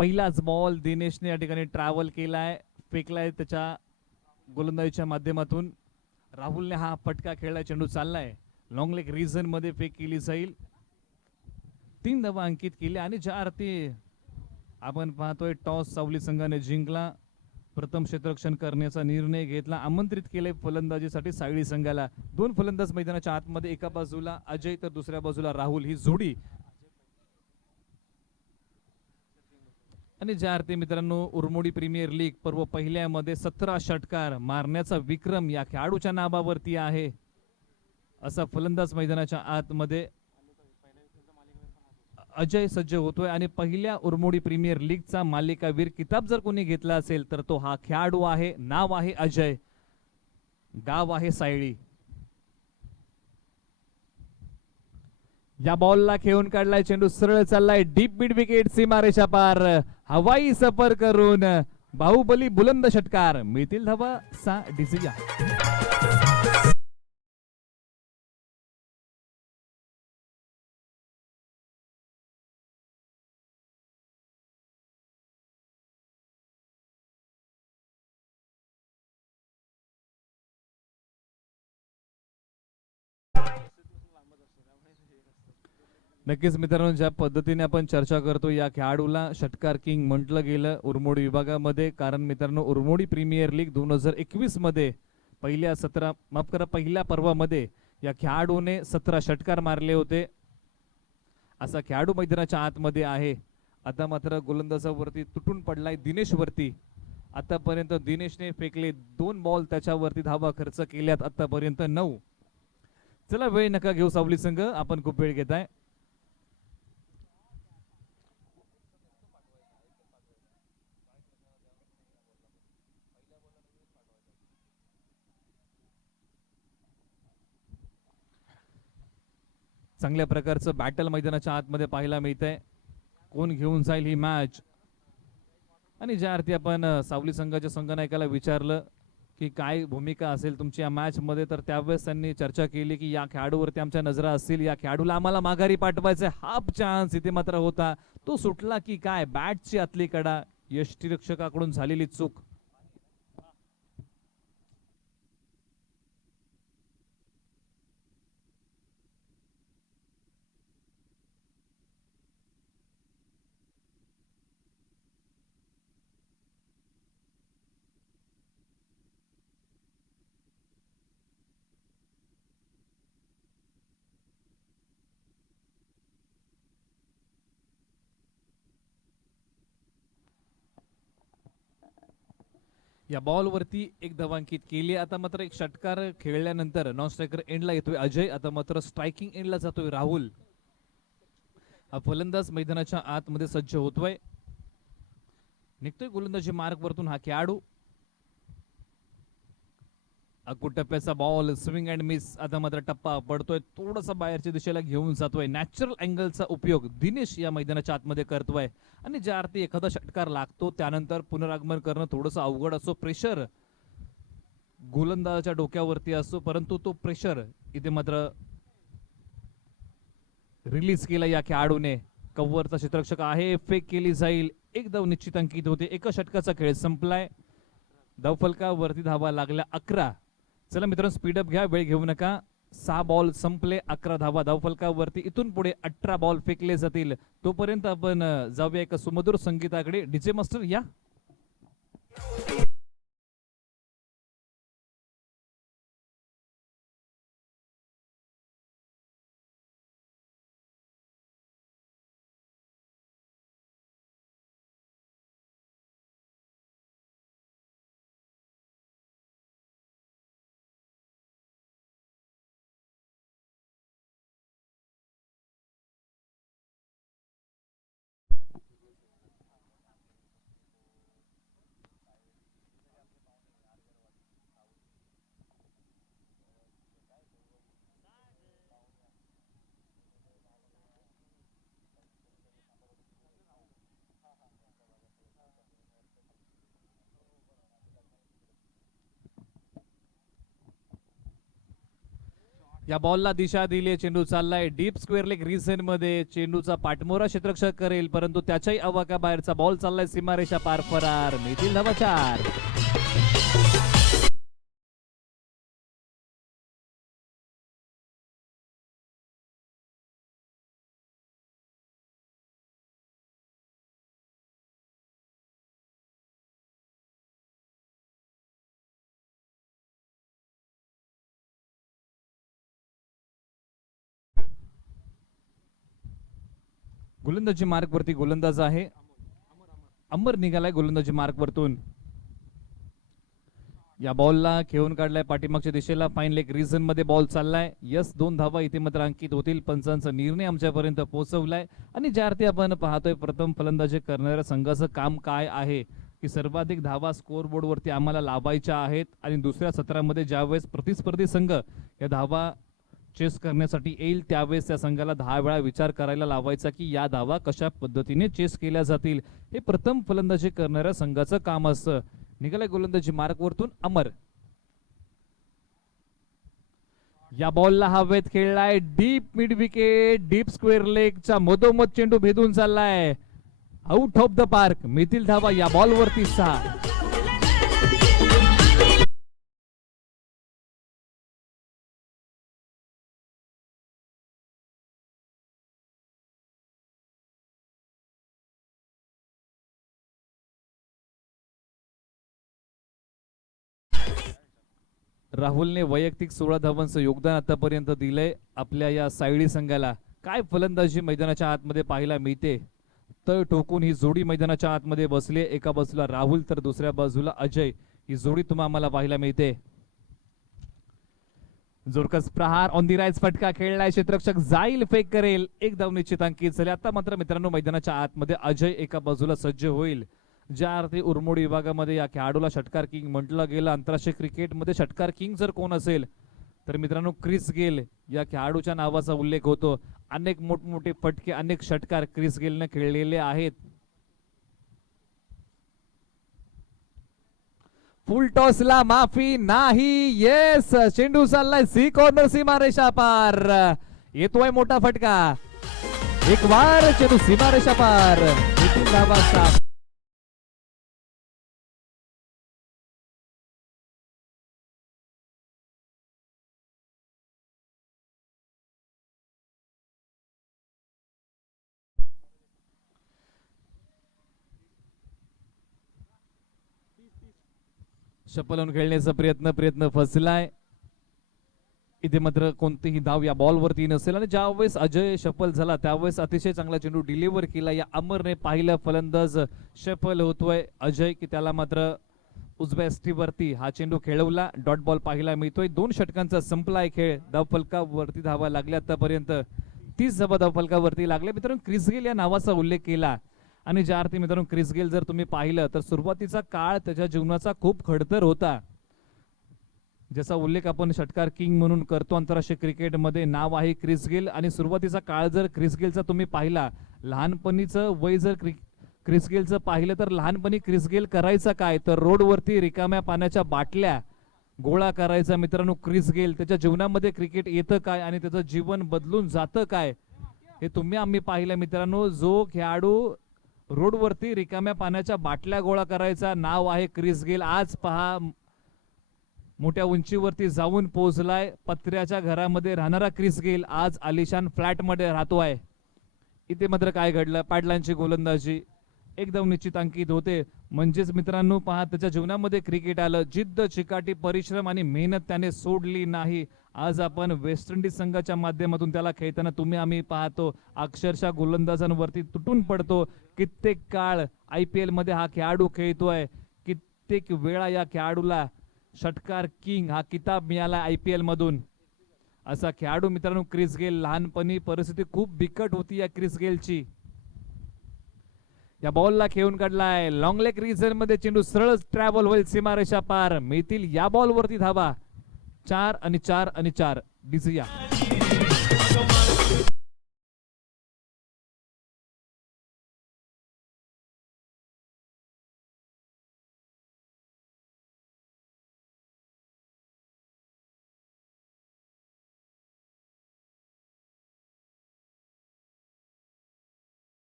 पहिलाच बॉल दिनेशने या ठिकाणी ट्रॅव्हल केलाय, फेकलाय त्याच्या गोलंदाजीच्या माध्यमातून. राहुलने हा फटका खेळला, चेंडू चाललाय लॉंग लेग रिजन मध्ये, फेक केली जाईल. 3 धावा अंकित केल्या आणि ज्या अर्थी आपण पाहतोय टॉस सावली संघाने जिंकला, प्रथम क्षेत्ररक्षण करण्याचा निर्णय घेतला, आमंत्रित केले फलंदाजीसाठी सायडी संघाला. 2 फलंदाज मैदानाच्या आतमध्ये, एका बाजूला अजय तर दुसऱ्या बाजूला राहुल, ही जोडी. आणि ज्या अर्थी मित्रांनो उरमोडी प्रीमियर लीग पर्व पहिल्यामध्ये 17 षटकार मारण्याचा विक्रम या खेळाडूच्या नावावरती आहे. असा फलंदाज मैदानाच्या आतमध्ये अजय सज्ज होतोय आणि पहिल्या उरमोडी प्रीमियर लीगचा मालिकावीर किताब जर कोणी घेतला असेल तर तो हा खेळाडू आहे. नाव आहे अजय, गाव आहे सायडी. या बॉलला खेळून काढलाय, चेंडू सरळ चाललाय डीप मिड विकेट, सीमारेषा पार, हवाई सफर करून बाहुबली बुलंद षटकार. मिळतील धावा 6 डिसिजन. नक्कीच मित्रांनो, ज्या पद्धतीने आपण चर्चा करतो या खेळाडूला षटकार किंग म्हटलं गेलं उरमोडी विभागामध्ये, कारण मित्रांनो उरमोडी प्रीमियर लीग 2021 मध्ये पहिल्या पर्वामध्ये या खेळाडूने 17 षटकार मारले होते. असा खेळाडू मैदानाच्या आतमध्ये आहे. आता मात्र गोलंदाजावरती तुटून पडलाय दिनेश वरती. आतापर्यंत दिनेशने फेकले 2 बॉल, त्याच्यावरती धावा खर्च केल्यात आतापर्यंत 9. चला वेळ नका घेऊ सावली संघ, आपण खूप वेळ घेताय. चांगल्या प्रकारचं बॅटल मैदानाच्या आतमध्ये पाहायला मिळतंय. कोण घेऊन जाईल ही मॅच. आणि ज्या अर्थी आपण सावली संघाच्या संघनायकाला विचारलं की काय भूमिका असेल तुमची या मॅच मध्ये, तर त्यावेळेस त्यांनी चर्चा केली की या खेळाडूवरती आमच्या नजरा असतील, या खेळाडूला आम्हाला माघारी पाठवायचं. हाफ चान्स इथे मात्र होता, तो सुटला की काय. बॅटची आतली कडा, यष्टीरक्षकाकडून झालेली चूक. या बॉल वरती 1 धावा अंकित केली. आता मात्र एक षटकार खेळल्यानंतर नॉन स्ट्रायकर एंडला येतोय अजय. आता मात्र स्ट्रायकिंग एंडला जातोय राहुल. हा फलंदाज मैदानाच्या आतमध्ये सज्ज होतोय. निघतोय गोलंदाजी मार्ग वरतून हा खेळाडू. टप्प्याचा बॉल, स्विंग अँड मिस. आता मात्र टप्पा पडतोय, थोडासा बाहेरच्या दिशेला घेऊन जातोय. नॅचरल अँगलचा उपयोग दिनेश या मैदानाच्या आतमध्ये करतोय. आणि ज्या अर्थी एखादा षटकार लागतो त्यानंतर पुनरागमन करणं थोडंसं अवघड असो. प्रेशर गोलंदाजाच्या डोक्यावरती असतो, परंतु तो प्रेशर इथे मात्र रिलीज केला या खेळाडूने. कव्वरचा क्षेत्ररक्षक आहे, फेक केली जाईल. 1 धाव निश्चित अंकित होते. एका षटकाचा खेळ संपलाय. धावफलकावरती धावा लागल्या 11. चला मित्रांनो स्पीडअप घ्या, वेळ घेऊ नका. 6 बॉल संपले, 11 धावा धावफलकावरती. इथून पुढे 18 बॉल फेकले जातील. तोपर्यंत आपण जाऊया एका सुमधुर संगीताकडे. डीजे मास्टर या. या बॉलला दिशा दिली, चेंडू चाललाय डीप स्क्वेअर लेग रिजन मध्ये. चेंडूचा पाठमोरा क्षेत्ररक्षक करेल, परंतु त्याच्याही आवाकाबाहेरचा बॉल चाललाय सीमारेषा पार फरार. मिळतील धावा 4. गोलंदाजी मार्क वरती गोलंदाज आहे अमर निघालाय गोलंदाजी मार्क वरतून. या बॉलला खेळून काढलाय पाठीमागच्या दिशेला. फाईन लेग रिजन मध्ये बॉल चाललाय. यस 2 धावा इथे मात्र अंकित होतील. पंचांचा निर्णय आमच्यापर्यंत पोहोचवलाय. आणि ज्या अर्थी आपण पाहतोय प्रथम फलंदाजी करणाऱ्या संघाचं काम काय आहे की सर्वाधिक धावा स्कोर बोर्ड वरती आम्हाला लावायच्या आहेत. आणि दुसऱ्या सत्रामध्ये ज्यावेळेस प्रतिस्पर्धी संघ या धावा चेस करण्यासाठी येईल त्यावेळेस त्या संघाला 10 वेळा विचार करायला लावायचा की या धावा कशा पद्धतीने चेस केल्या जातील. हे प्रथम फलंदाजी करणाऱ्या संघाचं काम असतं. निघालाय गोलंदाजी मार्क वरतून अमर. या बॉलला हवेत खेळलाय deep mid wicket. Deep square लेगच्या मधोमध चेंडू भेदून चाललाय आउट ऑफ द पार्क. मिळतील धावा या बॉल वरती 6. राहुलने वैयक्तिक 16 धावांचं योगदान आतापर्यंत दिलंय आपल्या या सायडी संघाला. काय फलंदाजी मैदानाच्या आतमध्ये पाहायला मिळते. तळ ठोकून ही जोडी मैदानाच्या आतमध्ये बसली. एका बाजूला राहुल तर दुसऱ्या बाजूला अजय. ही जोडी तुम्हाला आम्हाला पाहायला मिळते. जोरकस प्रहार ऑन दी राईज फटका खेळलाय. क्षेत्ररक्षक जाईल फेक करेल. एक धाव निश्चित अंकित झाले. आता मात्र मित्रांनो मैदानाच्या आतमध्ये अजय एका बाजूला सज्ज होईल. ज्या अर्थी उर्मोड विभागामध्ये या खेळाडूला षटकार किंग म्हटलं गेलं. आंतरराष्ट्रीय क्रिकेटमध्ये षटकार किंग जर कोण असेल तर मित्रांनो क्रिस गेल या खेळाडूच्या नावाचा उल्लेख होतो. अनेक मोठमोठे फटके अनेक षटकार क्रिस गेलने खेळलेले आहेत. फुल टॉसला माफी नाही. येस चेंडू चाललाय सी कॉर्नर सीमारेषा पार. येतोय मोठा फटका. एक वार चेंडू सीमारेषा पार. शपलून खेळण्याचा प्रयत्न फसलाय. इथे मात्र कोणतीही धाव या बॉल वरती नसेल. आणि ज्यावेळेस अजय शफल झाला त्यावेळेस अतिशय चांगला चेंडू डिलिव्हर केला. या अमरने पाहिलं फलंदाज शफल होतोय अजय की त्याला मात्र उजव्या एसटीवरती हा चेंडू खेळवला. डॉट बॉल पाहायला मिळतोय. 2 षटकांचा संपलाय खेळ. धावफलकावरती धावा लागल्या आतापर्यंत 30 धावा धावफलकावरती लागल्या. मित्रांनो क्रिस गेल या नावाचा उल्लेख केला. आणि ज्या अर्थी मित्रांनो क्रिस गेल जर तुम्ही पाहिलं तर सुरुवातीचा काळ त्याच्या जीवनाचा खूप खडतर होता. ज्याचा उल्लेख आपण षटकार किंग म्हणून करतो आंतरराष्ट्रीय क्रिकेटमध्ये. नाव आहे क्रिस गेल. आणि सुरुवातीचा काळ जर क्रिस गेलचा तुम्ही पाहिला लहानपणीचं वय जर क्रिस गेलचं पाहिलं तर लहानपणी क्रिस गेल करायचा काय तर रोडवरती रिकाम्या पाण्याच्या बाटल्या गोळा करायचा. मित्रांनो क्रिस गेल त्याच्या जीवनामध्ये क्रिकेट येतं काय आणि त्याचं जीवन बदलून जातं काय हे तुम्ही आम्ही पाहिलं. मित्रांनो जो खेळाडू रोडवरती रिकाम्या पाण्याच्या बाटल्या गोळा करायचा नाव आहे क्रिस गेल. आज पहा मोठ्या उंचीवरती जाऊन पोहोचलाय. पत्र्याच्या घरामध्ये राहणारा क्रिस गेल आज आलिशान फ्लॅट मध्ये राहतोय. इथे मात्र काय घडलं. पाडलांची गोलंदाजी एकदम निश्चित अंकित होते. म्हणजेच मित्रांनो पहा त्याच्या जीवनामध्ये क्रिकेट आलं. जिद्द चिकाटी परिश्रम आणि मेहनत त्याने सोडली नाही. आज आपण वेस्ट इंडिज संघाच्या माध्यमातून त्याला खेळताना तुम्ही आम्ही पाहतो अक्षरशः गोलंदाजांवरती तुटून पडतो. कित्येक काळ IPL मध्ये हा खेळाडू खेळतोय. कित्येक वेळा या खेळाडूला षटकार किंग हा किताब मिळाला IPL मधून. असा खेळाडू मित्रांनो क्रिस गेल. लहानपणी परिस्थिती खूप बिकट होती या क्रिस गेलची. या बॉलला खेळून काढलाय लॉंग लेग रिजन मध्ये. चेंडू सरळ ट्रॅव्हल होईल सीमारेषा पार. मिळतील या बॉल वरती धावा 4 आणि 4 आणि 4. डिझिया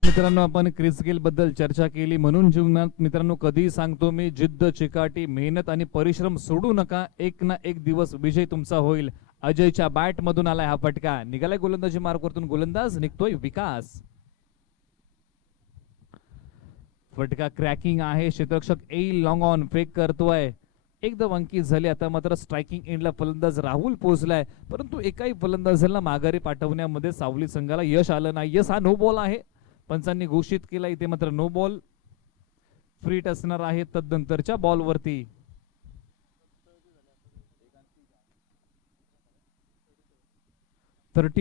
मित्रांनो, आपण क्रिस गेल बद्दल चर्चा केली म्हणून जीवनात मित्रांनो कधी सांगतो मी, जिद्द, चिकाटी, मेहनत आणि परिश्रम सोडू नका. एक ना एक दिवस विजय तुमचा होईल. अजयच्या बॅट मधून आलाय हा फटका. निघालाय गोलंदाजी मार्कवरतून गोलंदाज, निघतोय विकास. फटका क्रॅकिंग आहे. क्षेत्ररक्षक येईल लॉंग ऑन, फेक करतोय. एकदम अंकित झाले. आता मात्र स्ट्रायकिंग एंडला फलंदाज राहुल पोहोचलाय, परंतु एकाही फलंदाजाला माघारी पाठवण्यामध्ये सावली संघाला यश आलं नाही. यस, हा नो बॉल आहे. पंचांनी घोषित केला. इथे मात्र नो बॉल. फ्रीट असणार आहे तदनंतरच्या बॉलवरती.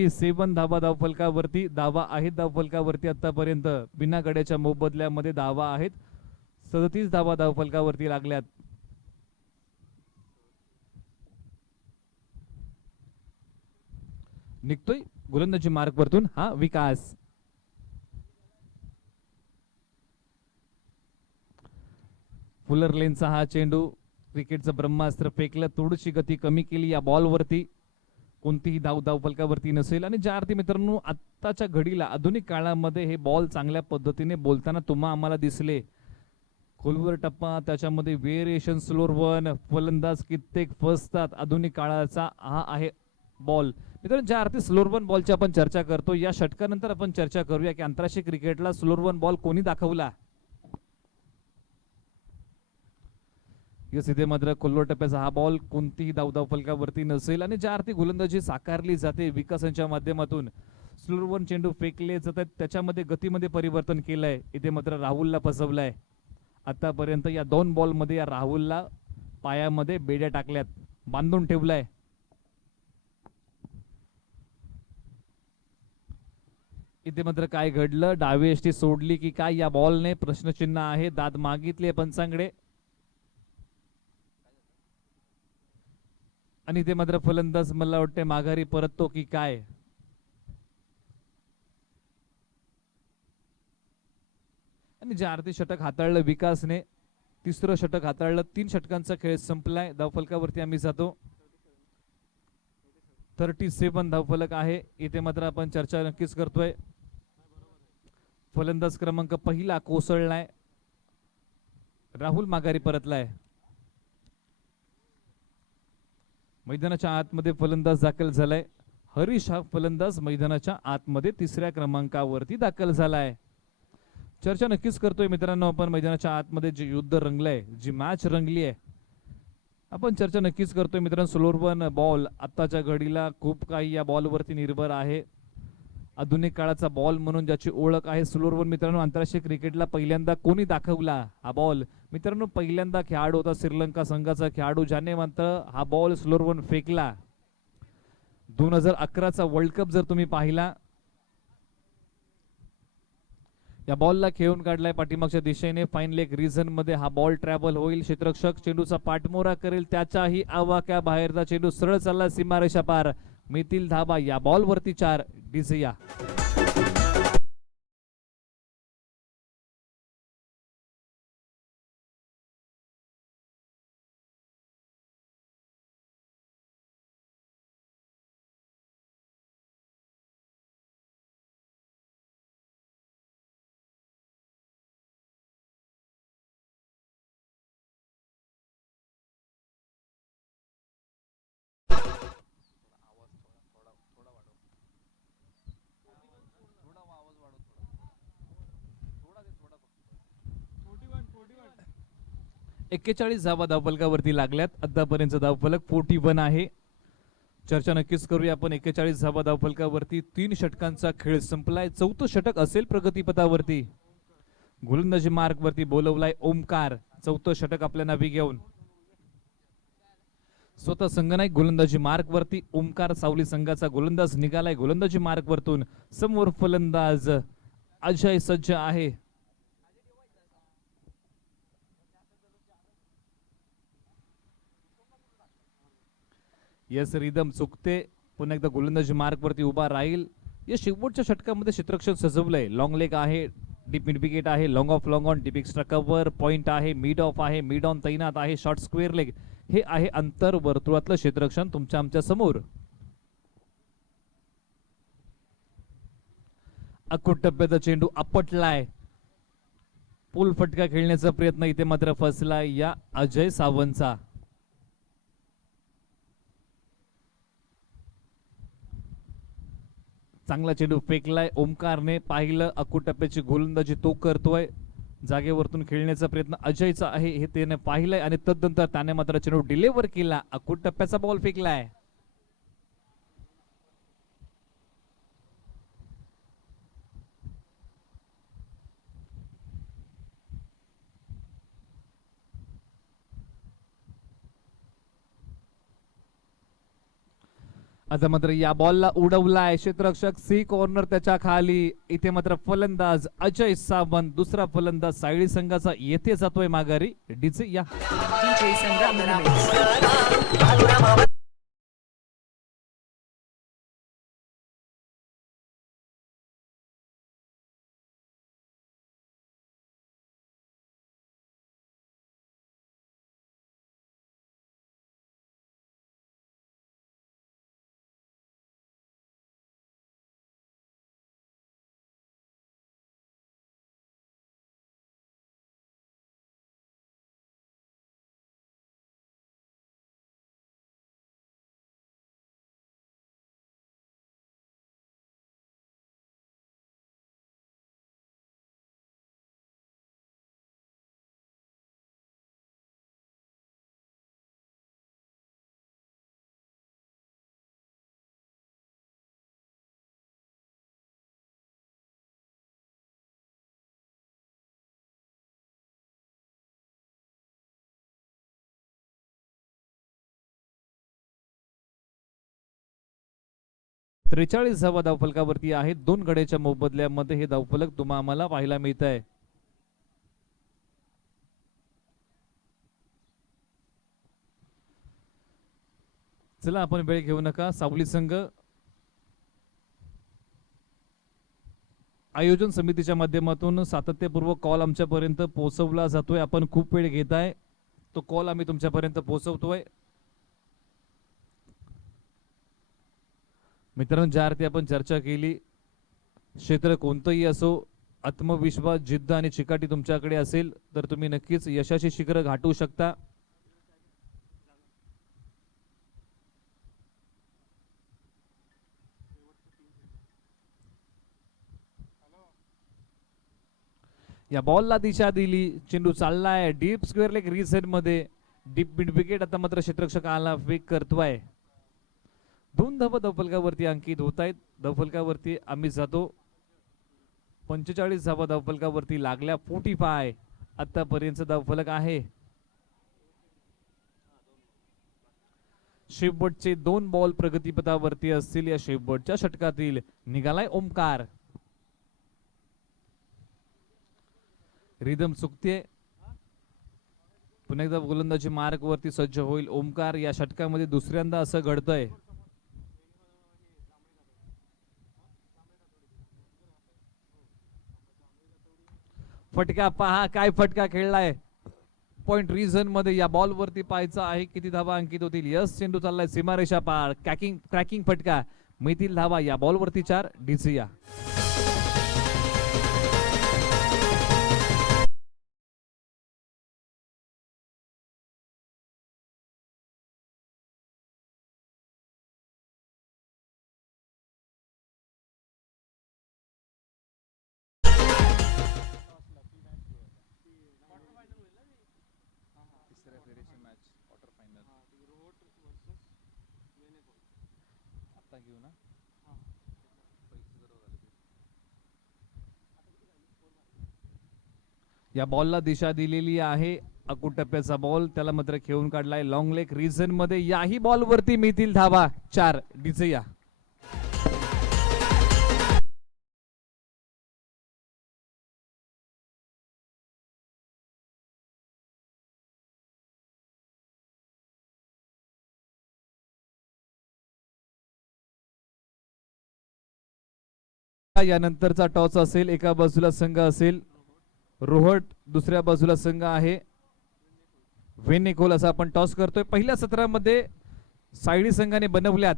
सेवन धावा धावफलकावरती. धावा आहेत धावफलकावरती आतापर्यंत. बिना गड्याच्या मोबदल्यामध्ये धावा आहेत. 37 धावा धावफलकावरती लागल्यात. निघतोय गोलंदाजी मार्कवरतून हा विकास. फुलर लेनचा हा चेंडू. क्रिकेटचं ब्रह्मास्त्र फेकलं. थोडीशी गती कमी केली या बॉलवरती. कोणतीही धावफलकावरती नसेल. आणि ज्या अर्थी मित्रांनो आत्ताच्या घडीला आधुनिक काळामध्ये हे बॉल चांगल्या पद्धतीने बोलताना तुम्हा आम्हाला दिसले. खोलवर टप्पा, त्याच्यामध्ये व्हेरिएशन, स्लोअर वन, फलंदाज कित्येक फसतात. आधुनिक काळाचा हा आहे बॉल. मित्रांनो, ज्या अर्थी स्लोअर वन बॉलची आपण चर्चा करतो, या षटकानंतर आपण चर्चा करूया की आंतरराष्ट्रीय क्रिकेटला स्लोअर वन बॉल कोणी दाखवला. इथे मात्र खोलवर टप्प्याचा हा बॉल. कोणतीही धावफलकावरती नसेल. आणि ज्या अर्थी गोलंदाजी साकारली जाते विकासांच्या माध्यमातून, स्लोअर वन चेंडू फेकले जातात, त्याच्यामध्ये गतीमध्ये परिवर्तन केलंय. इथे मात्र राहुलला फसवलंय. आतापर्यंत या 2 बॉलमध्ये या राहुलला पायामध्ये बेड्या टाकल्यात, बांधून ठेवलाय. इथे मात्र काय घडलं, डावी एष्टी सोडली की काय या बॉलने, प्रश्नचिन्ह आहे. दाद मागितले पंचांकडे. आणि इथे मात्र फलंदाज मला वाटते माघारी परततो की काय. आणि ज्या अर्थी षटक हाताळलं विकासने, तिसरं षटक हाताळलं. 3 षटकांचा खेळ संपलाय. धावफलकावरती आम्ही जातो. 37 धावफलक आहे. इथे मात्र आपण चर्चा नक्कीच करतोय. फलंदाज क्रमांक पहिला कोसळलाय. राहुल माघारी परतलाय. मैदानाच्या आतमध्ये फलंदाज दाखल झालाय. हरीश हा फलंदाज मैदानाच्या आतमध्ये 3ऱ्या क्रमांकावरती दाखल झालाय. चर्चा नक्कीच करतोय मित्रांनो आपण. मैदानाच्या आतमध्ये जे युद्ध रंगलंय, जी मॅच रंगली आहे, आपण चर्चा नक्कीच करतोय मित्रांनो. स्लोअर वन बॉल आत्ताच्या घडीला खूप काही या बॉलवरती निर्भर आहे. आधुनिक काळाचा बॉल म्हणून ज्याची ओळख आहे स्लोअर वन. मित्रांनो, आंतरराष्ट्रीय क्रिकेटला पहिल्यांदा कोणी दाखवला हा बॉल? मित्रांनो, पहिल्यांदा खेळाडू होता श्रीलंका संघाचा खेळाडू, ज्याने मात्र हा बॉल स्लोअर वन फेकला. 2011चा वर्ल्ड कप जर तुम्ही पाहिला, या बॉलला खेळून काढलाय पाठीमागच्या दिशेने. फाईन लेग रिझन मध्ये हा बॉल ट्रॅव्हल होईल. क्षेत्ररक्षक चेंडूचा पाठमोरा करेल. त्याच्याही आवाक्या बाहेरचा चेंडू सरळ चालला सीमारेषा पार. मितील धाबा या बॉलवरती 4. डिझिया. एक्केचाळीस धावा धावफलकावरती लागल्यात. आतापर्यंत धावफलक 41 आहे. चर्चा नक्कीच करूया आपण. 41 धावा धावफलकावरती. 3 षटकांचा खेळ संपलाय. 4थं षटक असेल प्रगतीपथावरती. गोलंदाजी मार्कवरती बोलवलाय ओमकार. 4थं षटक आपल्या नावी घेऊन स्वतः संघनायक गोलंदाजी मार्कवरती. ओमकार सावली संघाचा गोलंदाज निघालाय गोलंदाजी मार्कवरतून. समोर फलंदाज अजय सज्ज आहे. यस, रिदम चुकते. पुन्हा एकदा गोलंदाजी मार्कवरती उभा राहील. या शेवटच्या षटकामध्ये क्षेत्ररक्षण सजवलंय. लॉंग लेग आहे, डीप मिड विकेट आहे, long of long on, deep extra cover, point आहे, मिड ऑफ आहे, मिड ऑन तैनात आहे, शॉर्ट स्क्वेअर लेग. हे आहे अंतर वर्तुळातलं क्षेत्ररक्षण तुमच्या आमच्या समोर. अकोट टप्प्याचा चेंडू आपटलाय. पूल फटका खेळण्याचा प्रयत्न इथे मात्र फसलाय या अजय सावंतचा. चांगला चेंडू फेकलाय. ओमकारने पाहिलं अकोट टप्प्याची गोलंदाजी तो करतोय. जागेवरतून खेळण्याचा प्रयत्न अजयचा आहे हे त्याने पाहिलंय आणि तदनंतर त्याने मात्र चेंडू डिलिव्हर केला. अकोट टप्प्याचा बॉल फेकलाय. आता मात्र या बॉलला उडवलाय क्षेत्ररक्षक. सी कॉर्नर त्याच्या खाली. इथे मात्र फलंदाज अजय सावंत. दुसरा फलंदाज सायळी संघाचा येथे जातोय माघारी. डीजे या त्रेचाळीस धावा धावफलकावरती आहेत. 2 गड्याच्या मोबदल्यामध्ये हे धावफलक तुम्हाला आम्हाला पाहायला मिळत आहे. चला आपण वेळ घेऊ नका. सावली संघ आयोजन समितीच्या माध्यमातून सातत्यपूर्वक कॉल आमच्यापर्यंत पोहोचवला जातोय. आपण खूप वेळ घेताय. तो कॉल आम्ही तुमच्यापर्यंत पोहोचवतोय. मित्रांनो, ज्या अर्थी आपण चर्चा केली, क्षेत्र कोणतंही असो, आत्मविश्वास, जिद्द आणि चिकाटी तुमच्याकडे असेल तर तुम्ही नक्कीच यशाची शिखर गाठू शकता. या बॉलला दिशा दिली. चेंडू चाललाय डीप स्क्वेअर लेग रिसेट मध्ये. Deep mid wicket. आता मात्र क्षेत्ररक्षक आला फेक करतोय. 2 धावा धावफलकावरती अंकित होत आहेत. धावफलकावरती आम्ही जातो. 45 धावा धावफलकावरती लागल्या. 45 आतापर्यंत धावफलक आहे. शेवटचे 2 बॉल प्रगतीपथावरती असतील. या शेवटच्या षटकातील निघालाय ओमकार. रिदम चुकते. पुन्हा एकदा गोलंदाजी मार्ग वरती सज्ज होईल ओमकार. या षटकामध्ये दुसऱ्यांदा असं घडतंय. फटका पहा, काय फटका खेळलाय. पॉइंट रिझन मध्ये या बॉल वरती पाहायचं आहे किती धावा अंकित होतील. यस, चेंडू चाललाय सीमारेषा पार. क्रॅकिंग फटका. मिळतील धावा. या बॉल वरती 4. डिसिया. या बॉलला दिशा दिलेली आहे. अकोट टप्प्याचा बॉल. त्याला मात्र खेळून काढलाय लॉंग लेग रिजन मध्ये. याही बॉल वरती मिळतील धावा. 4. डिसिया. यानंतरचा टॉस असेल. एका बाजूला संघ असेल रोहट, दुसऱ्या बाजूला संघ आहे वेनेकोल. असा आपण टॉस करतोय. पहिल्या सत्रामध्ये सायडी संघाने बनवल्यात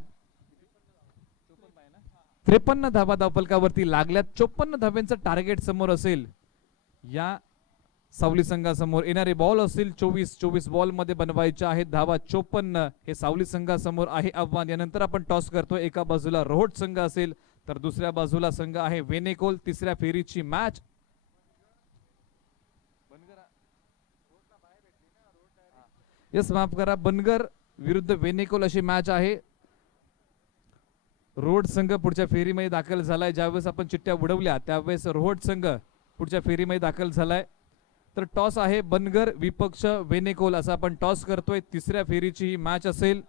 53 धावा धावफलकावरती लागल्यात. 54 धाव्यांचं टार्गेट समोर असेल या सावली संघासमोर. येणारे बॉल असतील 24 बॉल मध्ये बनवायचे आहेत धावा 54. हे सावली संघासमोर आहे आव्हान. यानंतर आपण टॉस करतोय. एका बाजूला रोहट संघ असेल तर दुसऱ्या बाजूला संघ आहे वेनेकोल. तिसऱ्या फेरीची मॅच. यस, माफ करा, बनगर विरुद्ध वेनेकोल अशी मॅच आहे. रोहट संघ पुढच्या फेरीमध्ये दाखल झालाय. ज्यावेळेस आपण चिठ्ठ्या उडवल्या त्यावेळेस रोहट संघ पुढच्या फेरीमध्ये दाखल झालाय. तर टॉस आहे बनगर विपक्ष वेनेकोल असा आपण टॉस करतोय. तिसऱ्या फेरीची ही मॅच असेल.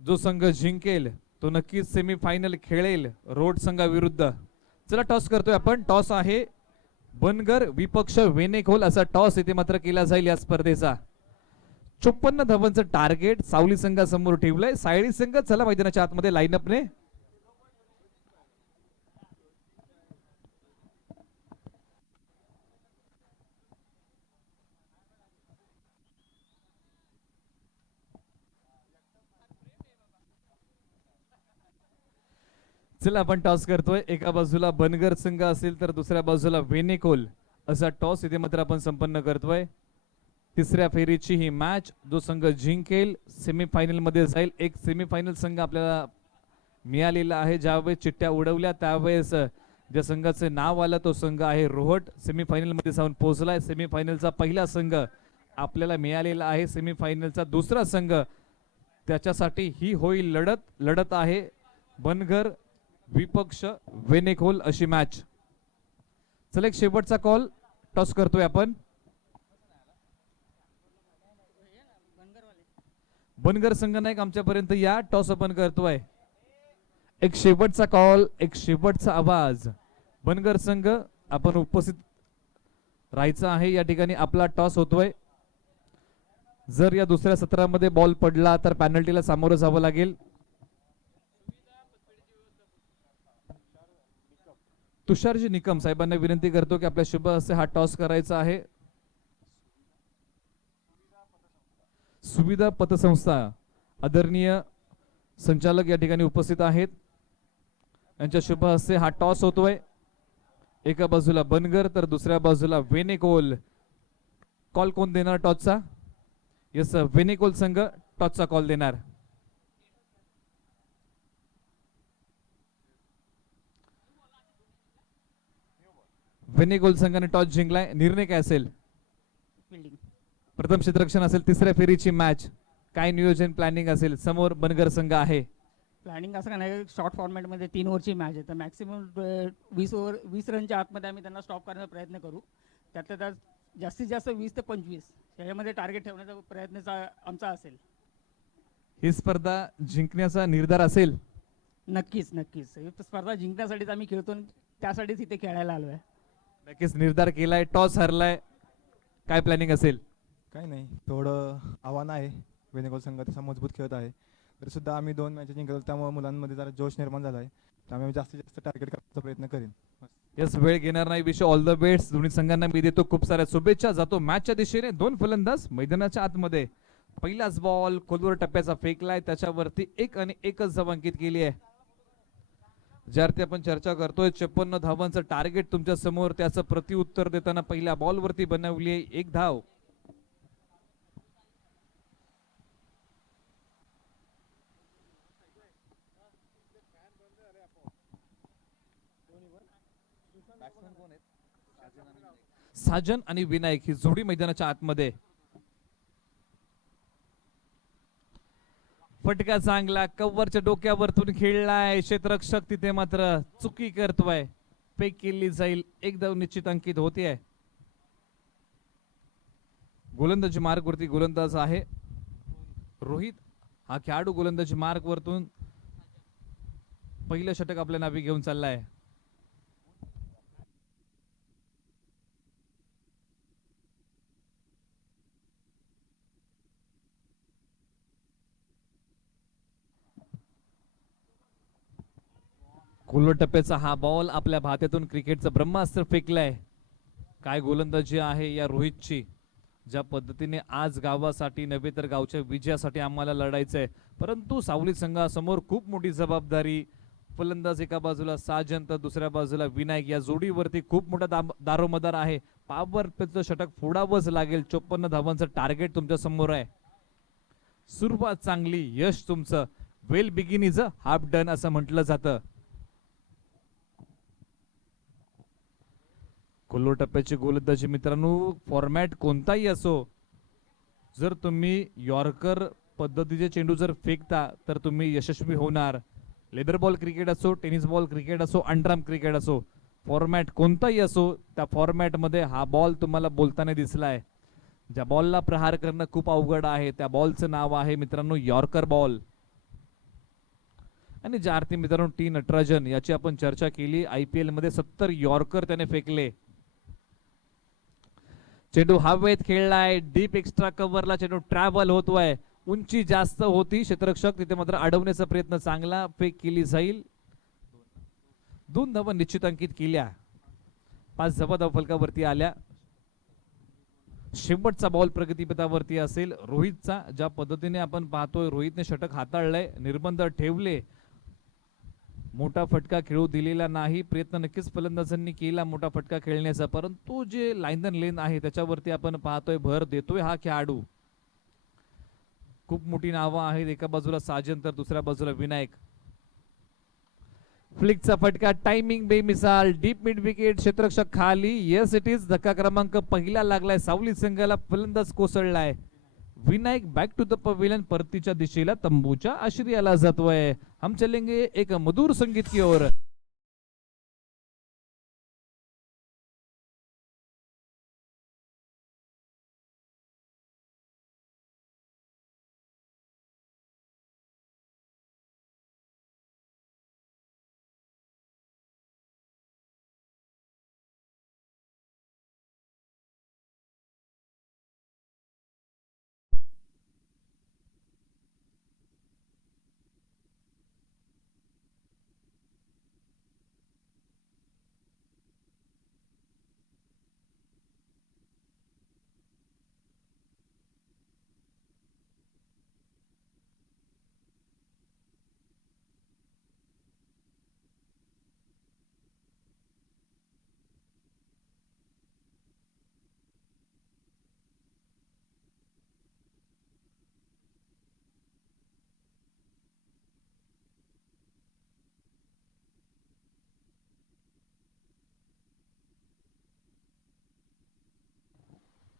जो संघ जिंकेल तो नक्कीच सेमीफायनल खेळेल रोहट संघाविरुद्ध. चला टॉस करतोय आपण. टॉस आहे बनगर विपक्ष वेनेकोल असा टॉस इथे मात्र केला जाईल या स्पर्धेचा. 54 धावांचं टार्गेट सावली संघासमोर ठेवलंय. सायली संघ चला मैदानाच्या आतमध्ये लाईनअपने. चला आपण टॉस करतोय. एका बाजूला बनगर संघ असेल तर दुसऱ्या बाजूला वेनेकोल असा टॉस इथे मात्र आपण संपन्न करतोय. तिसऱ्या फेरीची ही मॅच. जो संघ जिंकेल सेमीफायनल मध्ये जाईल. एक सेमीफायनल संघ आपल्याला मिळालेला आहे. ज्यावेळेस चिठ्ठ्या उडवल्या त्यावेळेस ज्या संघाचे नाव आलं तो संघ आहे रोहट. सेमीफायनल मध्ये जाऊन पोहोचलाय. सेमीफायनलचा पहिला संघ आपल्याला मिळालेला आहे. सेमीफायनलचा दुसरा संघ त्याच्यासाठी ही होईल लढत आहे बनगर विपक्ष वेनेकोल अशी मॅच. चला एक शेवटचा कॉल टॉस करतोय आपण. बनगर संघ नाही आमच्यापर्यंत या. टॉस आपण करतोय. एक शेवटचा कॉल, एक शेवटचा आवाज. बनगर संघ आपण उपस्थित राहायचं आहे या ठिकाणी. आपला टॉस होतोय. जर या दुसऱ्या सत्रामध्ये बॉल पडला तर पॅनल्टीला सामोरं जावं लागेल. तुषारजी निकम साहेबांना विनंती करतो की आपल्या शुभ हस्ते हा टॉस करायचा आहे. सुविधा पतसंस्था आदरणीय संचालक या ठिकाणी उपस्थित आहेत. यांच्या शुभ हस्ते हा टॉस होतोय. एका बाजूला बनगर तर दुसऱ्या बाजूला वेनेकोल. कॉल कोण देणार टॉसचा? यस, वेनेकोल संघ टॉसचा कॉल देणार. वेनेकोल संघाने टॉस जिंकलाय. निर्णय काय असेल? प्रथम क्षेत्ररक्षण असेल. तिसऱ्या फेरीची मॅच. काय नियोजन प्लॅनिंग असेल? समोर बनगर संघ आहे. प्लॅनिंग असं नाही, शॉर्ट फॉर्मॅटमध्ये 3 ओव्हरची मॅच आहे तर मॅक्सिमम 20 रनच्या आतमध्ये आम्ही त्यांना स्टॉप करण्याचा प्रयत्न करू. त्यातल्या त्यात जास्तीत जास्त 20 ते 25 याच्यामध्ये टार्गेट ठेवण्याचा प्रयत्न आमचा असेल. ही स्पर्धा जिंकण्याचा निर्धार असेल? नक्कीच नक्कीच. ही स्पर्धा जिंकण्यासाठीच आम्ही खेळतो. त्यासाठीच इथे खेळायला आलो आहे. नक्कीच निर्धार केलाय. टॉस हरलाय. काय प्लॅनिंग असेल? काही नाही, थोडं आव्हान आहे. वेनेकोल संघ तसा मजबूत खेळत आहे तरी सुद्धा आम्ही 2 मॅचेस जिंकलो. त्यामुळे मुलांमध्ये जरा जोश निर्माण झाला आहे. त्यामुळे आम्ही जास्तीत जास्त टार्गेट करण्याचा प्रयत्न करेन. यस, वेळ घेणार नाही. Wish all the best. दोन्ही संघांना मी देतो खूप साऱ्या शुभेच्छा. जातो मॅचच्या दिशेने. 2 फलंदाज मैदानाच्या आतमध्ये. पहिलाच बॉल खोलवर टप्प्याचा फेकलाय. त्याच्यावरती 1 आणि 1च धाव अंकित केली आहे. ज्यावरती आपण चर्चा करतोय 56 धावांचं टार्गेट तुमच्या समोर. त्याचं प्रत्युत्तर देताना पहिल्या बॉलवरती बनवली आहे 1 धाव. साजन आणि विनायक ही जोडी मैदानाच्या आतमध्ये. फटका चांगला कव्हरच्या डोक्यावरतून खेळलाय. क्षेत्ररक्षक तिथे मात्र चुकी करतोय. फेक केली जाईल. 1 धाव निश्चित अंकित होते. गोलंदाजी मार्ग वरती गोलंदाज आहे रोहित. हा खेळाडू गोलंदाजी मार्ग वरतून पहिलं षटक आपल्या नावे घेऊन चाललाय. खोलवर टप्प्याचा हा बॉल आपल्या भात्यातून क्रिकेटचं ब्रह्मास्त्र फेकलाय. काय गोलंदाजी आहे या रोहितची. ज्या पद्धतीने आज गावासाठी नव्हे तर गावच्या विजयासाठी आम्हाला लढायचं आहे, परंतु सावली संघासमोर खूप मोठी जबाबदारी. फलंदाज एका बाजूला साजन तर दुसऱ्या बाजूला विनायक, या जोडीवरती खूप मोठा दारोमदार आहे. पॉवर प्लेचं षटक फोडावंच लागेल. 54 धावांचं टार्गेट तुमच्या समोर आहे. सुरुवात चांगली, यश तुमचं. Well begin is a half done असं म्हटलं जातं. खोलो टप्प्याची गोलंदाजी मित्रांनो, फॉर्मॅट कोणताही असो, जर तुम्ही यॉर्कर पद्धतीचे चेंडू जर फेकता तर तुम्ही यशस्वी होणार. लेदर बॉल क्रिकेट असो, टेनिस बॉल क्रिकेट असो, अंडरआर्म क्रिकेट असो, फॉर्मॅट कोणताही असो, त्या फॉर्मॅटमध्ये हा बॉल तुम्हाला बोलताना दिसलाय. ज्या बॉलला प्रहार करणं खूप अवघड आहे त्या बॉलचं नाव आहे मित्रांनो यॉर्कर बॉल. आणि ज्या अर्थी मित्रांनो टी नटराजन याची आपण चर्चा केली, IPL मध्ये 70 यॉर्कर त्याने फेकले. चेंडू हवेत खेळलाय, डीप एक्स्ट्रा कव्हरला चेंडू ट्रॅव्हल होतोय, उंची जास्त होती, क्षेत्ररक्षक तिथे मात्र अडवण्याचा प्रयत्न चांगला, फेक केली जाईल. 2 धावा निश्चित अंकित केल्या, 5 धावा धावफलकावरती आल्या. शेवटचा बॉल प्रगतीपथावरती असेल रोहितचा. ज्या पद्धतीने आपण पाहतोय रोहितने षटक हाताळलंय, निर्बंध ठेवले, मोठा फटका खेळू दिलेला नाही. प्रयत्न नक्कीच फलंदाजांनी केला मोठा फटका खेळण्याचा, परंतु जे लाईन लेन आहे त्याच्यावरती आपण पाहतोय भर देतोय हा खेळाडू. खूप मोठी नावं आहेत, एका बाजूला साजन तर दुसऱ्या बाजूला विनायक. फ्लिकचा फटका, टायमिंग बेमिसाल, डीप मिड विकेट, क्षेत्ररक्षक खाली. Yes it is. धक्का क्रमांक पहिला लागलाय सावली संघाला, फलंदाज कोसळलाय. Vinayak back to the pavilion, परतीच्या दिशेला तंबूच्या आश्रयाला जातोय. हम चलेंगे एक मधुर संगीत की ओर.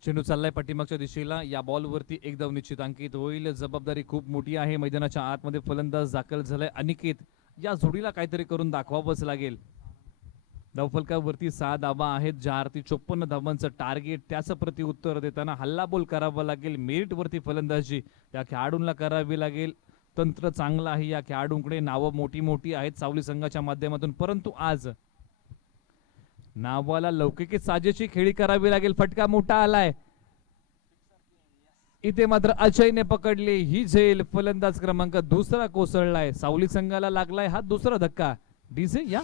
चेंडू चाललाय पाठीमागच्या दिशेला, या बॉलवरती एक धाव निश्चित अंकित होईल. जबाबदारी खूप मोठी आहे. मैदानाच्या आतमध्ये फलंदाज दाखल झालाय अनिकेत, या जोडीला काहीतरी करून दाखवावंच लागेल. धावफलकावरती 6 धावा आहेत, ज्या अर्थी 54 धावांचं टार्गेट. त्याचं प्रत्युत्तर देताना हल्लाबोल करावा लागेल. मेरिट वरती फलंदाजी या खेळाडूंना करावी लागेल. तंत्र चांगलं आहे या खेळाडूंकडे, नावं मोठी मोठी आहेत सावली संघाच्या माध्यमातून, परंतु आज नावाला लौकिक साजेची खेळी करावी लागेल. फटका मोठा आलाय, इथे मात्र अजयने पकडली ही झेल. फलंदाज क्रमांक दुसरा कोसळलाय, सावली संघाला लागलाय हा दुसरा धक्का. डीजे या.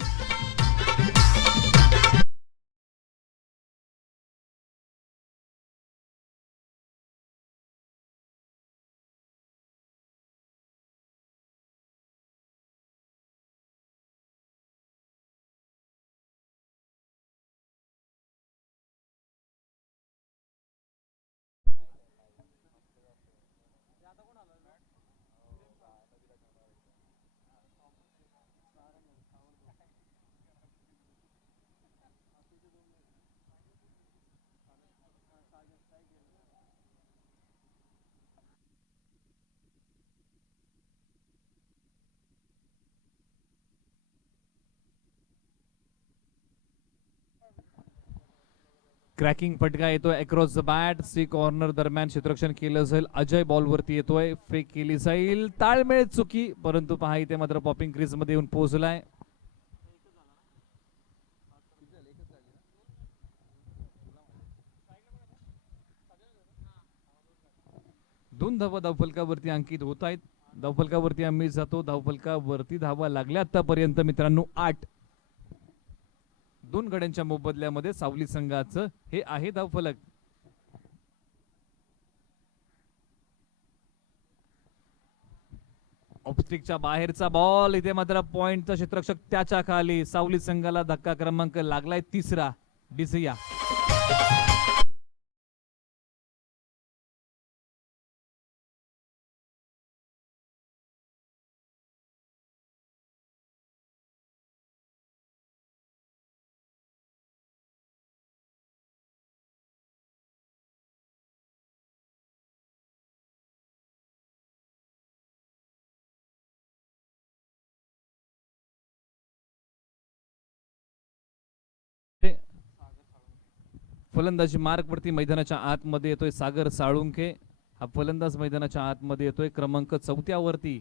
क्रॅकिंग फटका येतोय अक्रॉस द बॅट. सी कॉर्नर दरम्यान क्षेत्ररक्षण केलं जाईल. अजय बॉल वरती येतोय, फेक केली जाईल. ताळमेळ चुकी, परंतु पहा इथे मात्र पॉपिंग क्रीज मध्ये येऊन पोहोचलाय. दोन धावा धावफलकावरती अंकित होत आहेत. धावफलकावरती आम्ही जातो. धावफलकावरती धावा लागल्या आतापर्यंत मित्रांनो 8. 2 गड्यांच्या मोबदल्यामध्ये सावली संघाचं हे आहे धावफलक. ऑब्स्टिकच्या बाहेरचा बॉल, इथे मात्र पॉइंटचा क्षेत्ररक्षक त्याच्या खाली. सावली संघाला धक्का क्रमांक लागलाय तिसरा. डिसिया फलंदाजी मार्क वरती मैदानाच्या आतमध्ये येतोय सागर साळुंखे. हा फलंदाज मैदानाच्या आतमध्ये येतोय क्रमांक 4 वरती.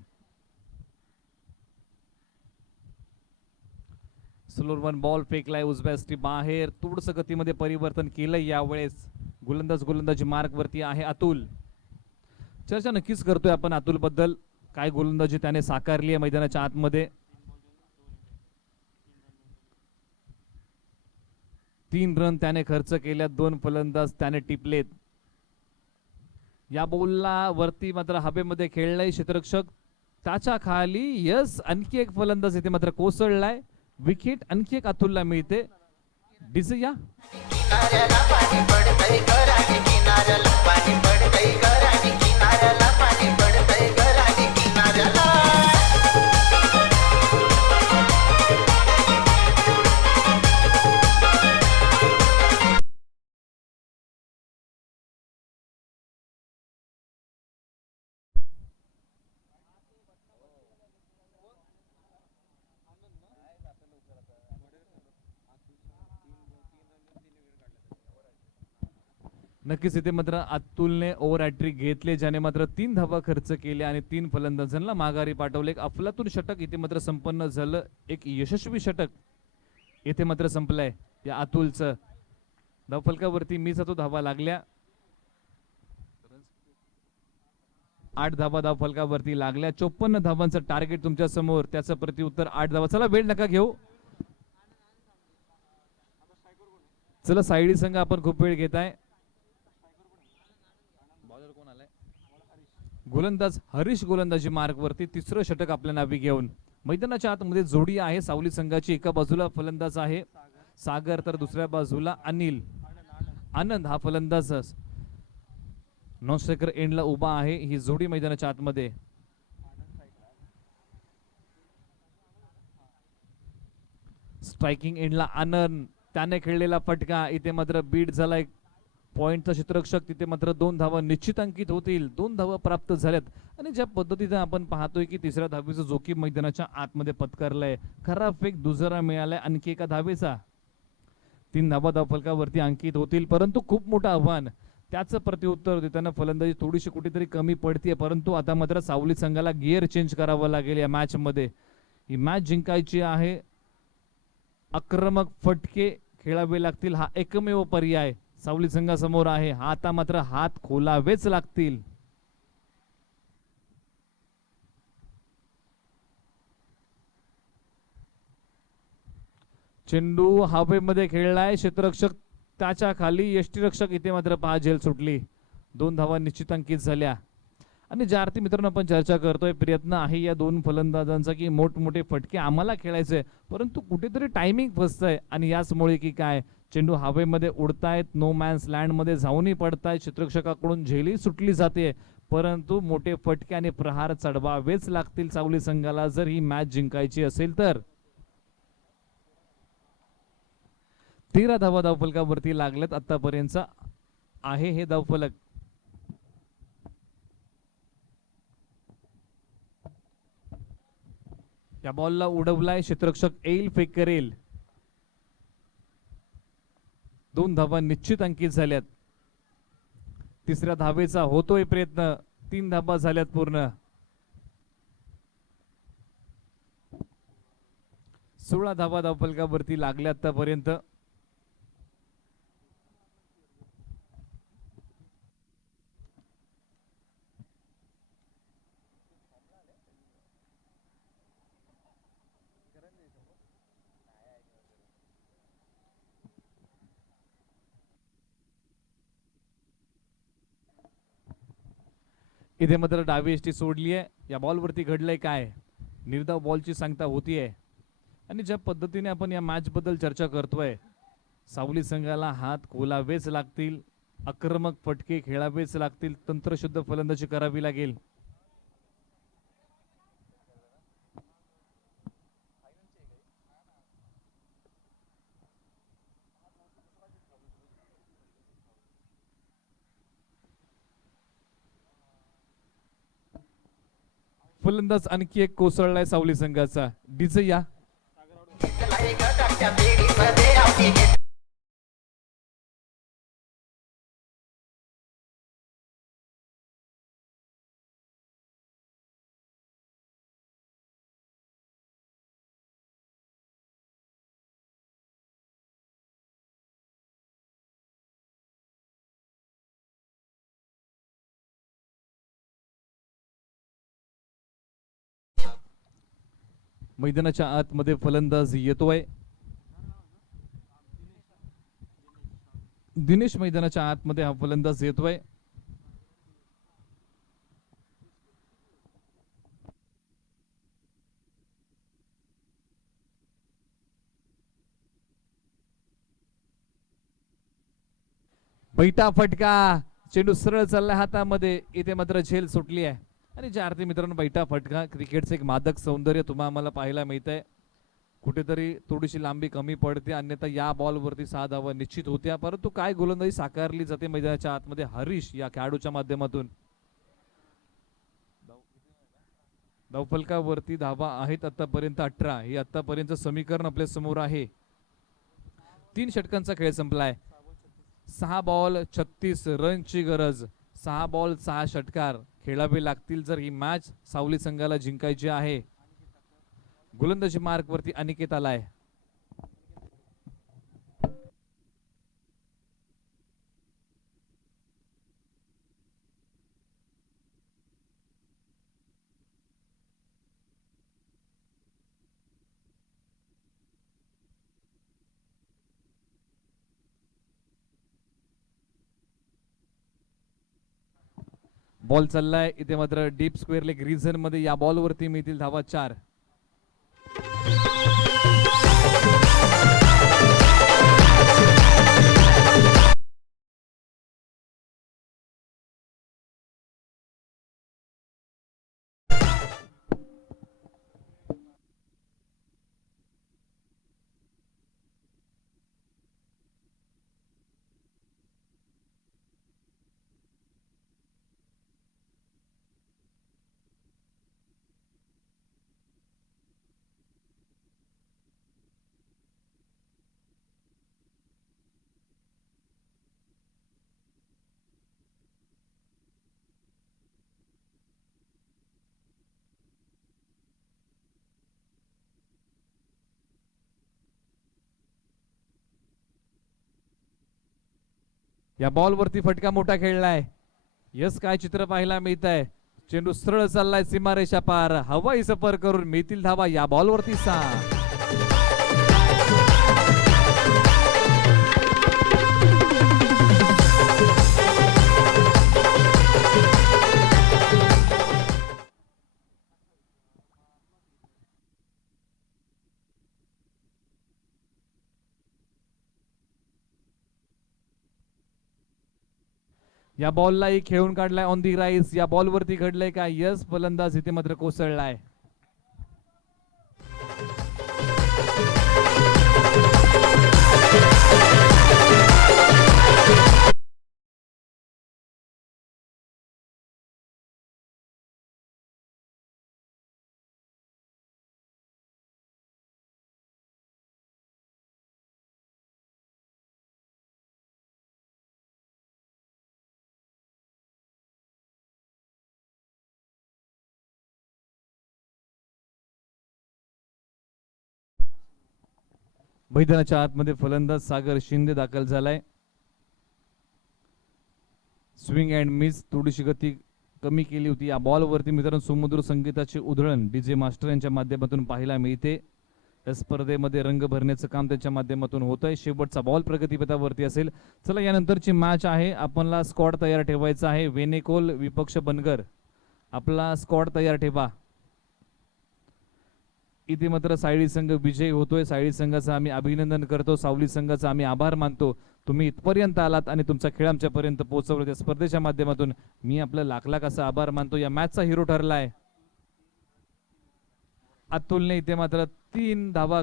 स्लोअर वन बॉल फेकलाय उजव्या स्ट्रीप बाहेर. थोडस गतीमध्ये परिवर्तन केलंय यावेळेस. गोलंदाजी मार्क वरती आहे अतुल. चर्चा नक्कीच करतोय आपण अतुल बद्दल. काय गोलंदाजी त्याने साकारली आहे मैदानाच्या आतमध्ये. 3 रन त्याने खर्च केल्यात. 2 फलंदाज त्याने टिपलेत. या बॉलला वरती मात्र हवेमध्ये खेळलाय क्षेत्ररक्षक त्याच्या खाली. यस, आणखी एक फलंदाज इथे मात्र कोसळलाय. विकेट आणखी एक अतुलला मिळते. डिसिया नक्कीच इथे मात्र अतुलने ओव्हर हॅट्रिक घेतले, ज्याने मात्र 3 धावा खर्च केल्या आणि 3 फलंदाजांना माघारी पाठवले. एक अफलातून षटक इथे मात्र संपन्न झालं. एक यशस्वी षटक इथे मात्र संपलंय या अतुलचं. धावफलकावरती मीच तो धावा लागल्या. 8 धावा धावफलकावरती लागल्या. 54 धावांचं टार्गेट तुमच्या समोर. त्याचं प्रत्युत्तर 8 धावा. चला वेळ नका घेऊ. चला साईडी संघ आपण खूप वेळ घेताय. गोलंदाज हरीश गोलंदाजी मार्ग वरती. तिसरं षटक आपल्या नावी घेऊन. मैदानाच्या आतमध्ये जोडी आहे सावली संघाची. एका बाजूला फलंदाज आहे सागर तर दुसऱ्या बाजूला अनिल. आनंद हा फलंदाज नॉन स्ट्रायकर एंडला उभा आहे. ही जोडी मैदानाच्या आतमध्ये. स्ट्रायकिंग एंडला आनंद. त्याने खेळलेला फटका इथे मात्र बीट झालाय. पॉइंटचा क्षेत्ररक्षक तिथे मात्र 2 धावा निश्चित अंकित होतील. 2 धावा प्राप्त झाल्यात. आणि ज्या पद्धतीने आपण पाहतोय की तिसऱ्या धावेचं जोखीम मैदानाच्या आतमध्ये पत्करलंय. खरा फेक दुजरा मिळालाय आणखी एका धावेचा. 3 धावा धावफलकावरती अंकित होतील. परंतु खूप मोठं आव्हान. त्याचं प्रत्युत्तर देताना फलंदाजी थोडीशी कुठेतरी कमी पडतीये. परंतु आता मात्र सावली संघाला गिअर चेंज करावं लागेल या मॅच मध्ये. ही मॅच जिंकायची आहे. आक्रमक फटके खेळावे लागतील. हा एकमेव पर्याय सावली संघासमोर आहे. आता मात्र हात खोलावेच लागतील. चेंडू हवेमध्ये खेळलाय. क्षेत्ररक्षक त्याच्या खाली. यष्टीरक्षक इथे मात्र पहा झेल सुटली. 2 धावा निश्चित अंकित झाल्या. आणि ज्या अर्थी मित्रांनो आपण चर्चा करतोय, प्रयत्न आहे या 2 फलंदाजांचा की मोठमोठे फटके आम्हाला खेळायचे, परंतु कुठेतरी टायमिंग फसतंय. आणि याचमुळे की काय चेंडू हवेमध्ये उडतायत. नो मॅन्स लँड मध्ये जाऊनही पडतायत. क्षेत्ररक्षकाकडून झेली सुटली जाते. परंतु मोठे फटके आणि प्रहार चढवावेच लागतील सावली संघाला जर ही मॅच जिंकायची असेल तर. 13 धावा धावफलकावरती लागलेत आतापर्यंत आहे हे धावफलक. या बॉलला उडवलाय. क्षेत्ररक्षक येईल फेक करेल. 2 धावा निश्चित अंकित झाल्यात. तिसऱ्या धावेचा होतोय प्रयत्न. 3 धावा झाल्यात पूर्ण. 16 धावा धावफलकावरती लागल्या आतापर्यंत. इथे मात्र डावी एसटी सोडली आहे. या बॉलवरती घडलंय काय, निर्धाव बॉलची सांगता होतीये. आणि ज्या पद्धतीने आपण या मॅच बद्दल चर्चा करतोय, सावली संघाला हात खोलावेच लागतील, आक्रमक फटके खेळावेच लागतील, तंत्रशुद्ध फलंदाजी करावी लागेल. फलंदाज आणखी एक कोसळलाय सावली संघाचा. डीजे या. मैदानाच्या आतमध्ये फलंदाज येतोय. दिनेश मैदानाच्या आतमध्ये हा फलंदाज येतोय. बैठा फटका, चेंडू सरळ चाललाय हातामध्ये. इथे मात्र झेल सुटली आहे. आणि ज्या अर्थी मित्रांनो बैठा फटका, क्रिकेटचं एक मादक सौंदर्य तुम्हाला आम्हाला पाहायला मिळतंय. कुठेतरी थोडीशी लांबी कमी पडते, अन्यथा या बॉलवरती 6 धावा निश्चित होत्या. परंतु काय गोलंदाजी साकारली जाते मैदानाच्या आतमध्ये हरीश या खेळाडूच्या माध्यमातून. धावफलकावरती धावा आहेत आतापर्यंत 18. हे आतापर्यंत समीकरण आपल्या समोर आहे. 3 षटकांचा खेळ संपलाय. 6 बॉल 36 रनची गरज. 6 बॉल 6 षटकार खेळावे लागतील जर ही मॅच सावली संघाला जिंकायची आहे. गोलंदाजी मार्क वरती अनिकेत आलाय. बॉल चाललाय. इथे मात्र डीप स्क्वेअर लेग रिजन मध्ये या बॉल वरती मिळतील धावा 4. या बॉल वरती फटका मोठा खेळलाय. यस काय चित्र पाहायला मिळत आहे. चेंडू सरळ चाललाय सीमारेषा पार. हवाई सफर करून मिळतील धावा या बॉल वरती 6. या बॉललाही खेळून काढलाय ऑन दी राईस. या बॉल वरती घडलंय काय, यस फलंदाज इथे मात्र कोसळलाय. मैदानाच्या आतमध्ये फलंदाज सागर शिंदे दाखल झालाय. स्विंग अँड मिस, थोडीशी गती कमी केली होती. या बॉल वरती मित्रांनो सुमधुर संगीताचे उधळण डीजे मास्टर यांच्या माध्यमातून पाहायला मिळते. या स्पर्धेमध्ये रंग भरण्याचं काम त्यांच्या माध्यमातून होत आहे. शेवटचा बॉल प्रगतीपथावरती असेल. चला यानंतरची मॅच आहे, आपल्याला स्क्वॉड तयार ठेवायचा आहे. वेनेकोल विपक्ष बनगर. आपला स्क्वॉड तयार ठेवा. इथे मात्र सायडी संघ विजय होतोय. सायडी संघाचं आम्ही अभिनंदन करतो. सावली संघाचा आम्ही आभार मानतो. तुम्ही इथपर्यंत आलात आणि तुमचा खेळ आमच्यापर्यंत पोहोचवला. त्या स्पर्धेच्या माध्यमातून मी आपलं लाख लाख असा आभार मानतो. या मॅचचा हिरो ठरलाय अतुलने. इथे मात्र 3 धावा